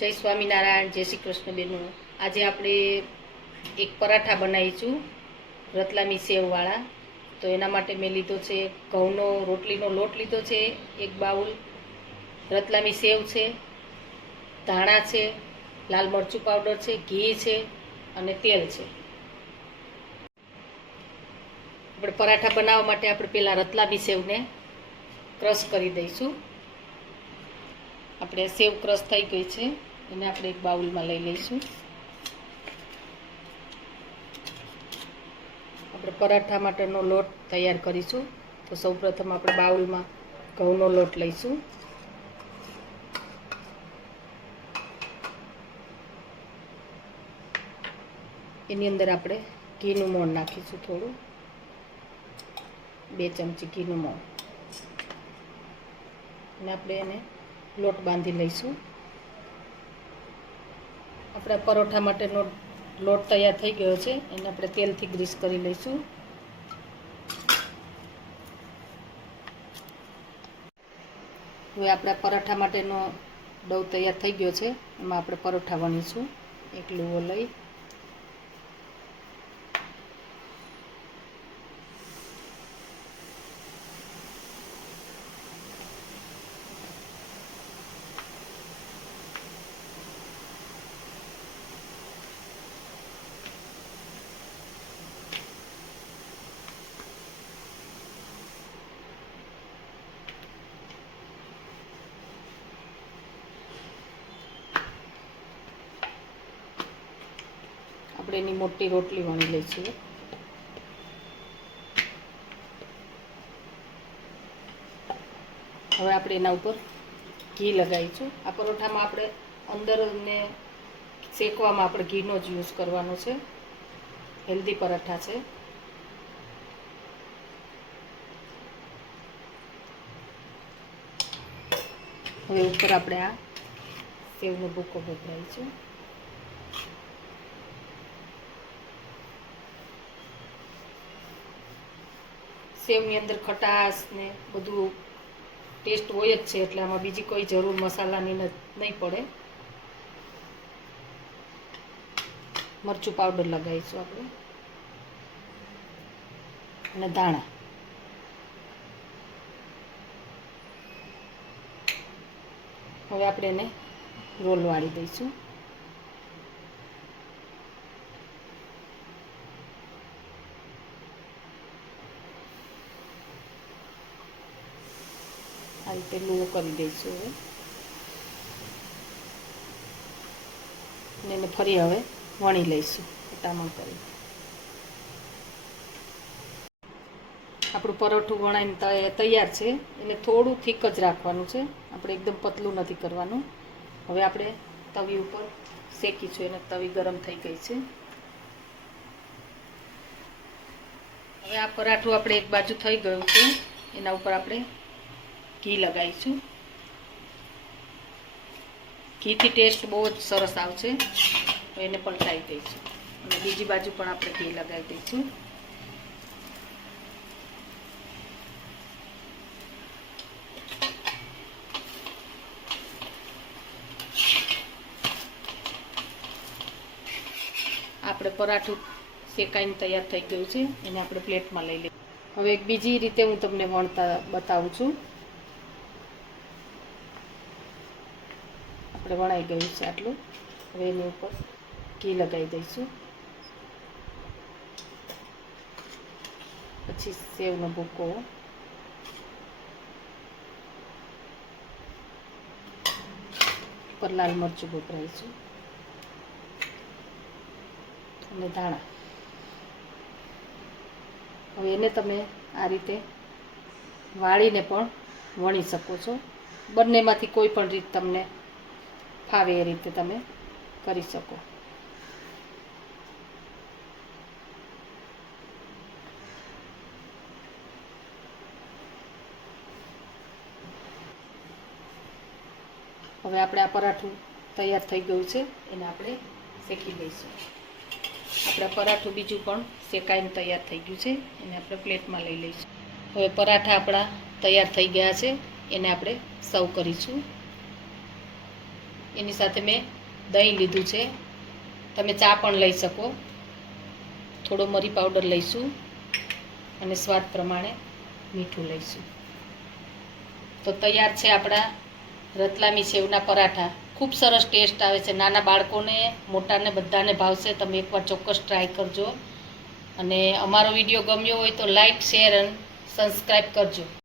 જય સ્વામિનારાયણ, જય શ્રી કૃષ્ણ બેનો। આજે આપણે એક પરાઠા બનાવીશું રતલામી સેવવાળા। તો એના માટે મેં લીધો છે ઘઉંનો રોટલીનો લોટ લીધો છે, એક બાઉલ રતલામી સેવ છે, ધાણા છે, લાલ મરચું પાવડર છે, ઘી છે અને તેલ છે। આપણે પરાઠા બનાવવા માટે આપણે પહેલાં રતલામી સેવને ક્રશ કરી દઈશું। આપણે સેવ ક્રશ થઈ ગઈ છે, એને આપણે એક બાઉલમાં લઈ લઈશું। આપણે પરાઠા માટેનો લોટ તૈયાર કરીશું। તો સૌપ્રથમ આપણે બાઉલમાં ઘઉંનો લોટ લઈશું। એની અંદર આપણે ઘીનું મોણ નાખીશું, થોડું 2 ચમચી ઘીનું મોણ, અને આપણે એને લોટ બાંધી લઈશું। આપણા પરોઠા માટેનો લોટ તૈયાર થઈ ગયો છે, એને આપણે તેલથી ગ્રીસ કરી લઈશું। હવે આપણા પરાઠા માટેનો ડો તૈયાર થઈ ગયો છે, એમાં આપણે પરોઠા વણીશું। એક લુવો લઈ આપણે એની મોટી રોટલી વણી લઈશું। હવે આપણે એના ઉપર ઘી લગાવીશું। આ પરોઠામાં આપણે અંદર ને શેકવામાં આપણે ઘીનો જ યુઝ કરવાનો છે, હેલ્ધી પરાઠા છે। હવે ઉપર આપણે આ સેવનો ભૂકો ભભરાવીશું। સેવની અંદર ખટાશ ને બધું ટેસ્ટ હોય જ છે, એટલે આમાં બીજી કોઈ જરૂર મસાલાની નહીં પડે। મરચું પાવડર લગાવીશું આપણે, અને ધાણા। હવે આપણે એને રોલ વાળી દઈશું। આ રીતે લુવો કરી દઈશું હવે, અને એને ફરી હવે વણી લઈશું પટામણ કરી। આપણું પરોઠું વણાઈને તૈયાર છે। એને થોડું થીક જ રાખવાનું છે, આપણે એકદમ પતલું નથી કરવાનું। હવે આપણે તવી ઉપર શેકીશું, એને તવી ગરમ થઈ ગઈ છે। હવે આ પરાઠું આપણે એક બાજુ થઈ ગયું છે, એના ઉપર આપણે ઘી લગાવીશું। ઘીથી ટેસ્ટ બહુ જ સરસ આવશે। તો એને પલટાવી દઈશું, અને બીજી બાજુ પણ આપણે ઘી લગાવી દઈશું। આપણે પરાઠું શેકાઈને તૈયાર થઈ ગયું છે, એને આપણે પ્લેટમાં લઈ લઈએ। હવે એક બીજી રીતે હું તમને વણતા બતાવું છું। આપણે વણાઈ ગયું છે આટલું। હવે એની ઉપર ઘી લગાવી દઈશું, પછી સેવનો ભૂકો, ઉપર લાલ મરચું ભભરાવીશું, અને ધાણા। હવે એને તમે આ રીતે વાળીને પણ વણી શકો છો। બંનેમાંથી કોઈ પણ રીત તમને ફાવે એ રીતે તમે કરી શકો। હવે આપણે આ પરાઠું તૈયાર થઈ ગયું છે, એને આપણે શેકી લઈશું। આપણા પરાઠું બીજું પણ શેકાઈને તૈયાર થઈ ગયું છે, એને આપણે પ્લેટમાં લઈ લઈશું। હવે પરાઠા આપણા તૈયાર થઈ ગયા છે, એને આપણે સર્વ કરીશું। એની સાથે મેં દહીં લીધું છે. તમે ચા પણ લઈ શકો. થોડો મરી પાવડર લઈશું અને સ્વાદ પ્રમાણે મીઠું લઈશું. તો તૈયાર છે આપણા રતલામી સેવના પરાઠા. ખૂબ સરસ ટેસ્ટ આવે છે. નાના બાળકોને મોટાને બધાને ભાવશે. તમે એકવાર ચોક્કસ ટ્રાય કરજો. અને અમારો વિડીયો ગમ્યો હોય તો લાઈક, શેર અને સબસ્ક્રાઈબ કરજો.